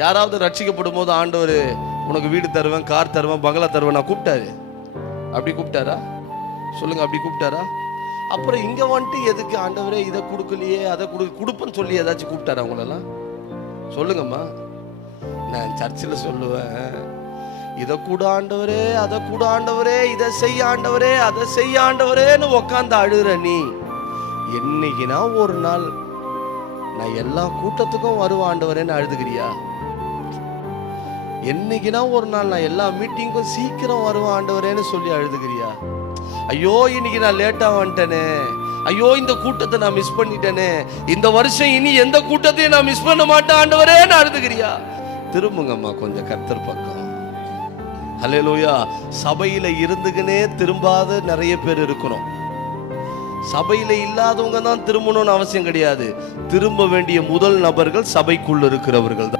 யாராவது ரட்சிக்கப்படும் போது ஆண்டவர் உனக்கு வீடு தருவேன், கார் தருவேன், பங்களா தருவேன் நான் கூப்பிட்டாரு? அப்படி கூப்பிட்டாரா? சொல்லுங்க, அப்படி கூப்பிட்டாரா? அப்புறம் இங்க வந்துட்டு எதுக்கு ஆண்டவரே இதை கொடுக்கலையே, அதை கொடுப்பேன்னு சொல்லி ஏதாச்சும் கூப்பிட்டாரா அவங்களெல்லாம்? சொல்லுங்கம்மா. நான் சர்ச்சில் சொல்லுவேன், இதை கூட ஆண்டவரே, அதை கூட ஆண்டவரே, இதை செய்ய ஆண்டவரே, அதை செய்ய ஆண்டவரேன்னு உக்காந்து அழுற நீ, என்னைக்குனா ஒரு நாள் நான் எல்லா கூட்டத்துக்கும் வருவேன் ஆண்டவரேன்னு அழுதுகிறியா? என்னைக்குனா ஒரு நாள் நான் எல்லா மீட்டிங்கும் சீக்கிரம் வருவேன் ஆண்டவரேன்னு சொல்லி அழுதுகிறியா? ஐயோ இன்னைக்கு நான் லேட்டா வந்துட்டேனே, ஐயோ இந்த கூட்டத்தை நான் மிஸ் பண்ணிட்டேனே, இந்த வருஷம் இனி எந்த கூட்டத்தையும் நான் மிஸ் பண்ண மாட்டேன் ஆண்டவரேன்னு அழுதுகிறியா? திரும்புங்கம்மா கொஞ்சம் கர்த்தர் பக்கம். ஹல்லேலூயா. சபையில இருந்துக்குனே திரும்பாத நிறைய பேர் இருக்கிறோம். சபையில இல்லாதவங்க தான் திரும்பணும்னு அவசியம் கிடையாது. திரும்ப வேண்டிய முதல் நபர்கள் சபைக்குள்ள இருக்கிறவர்கள் தான்.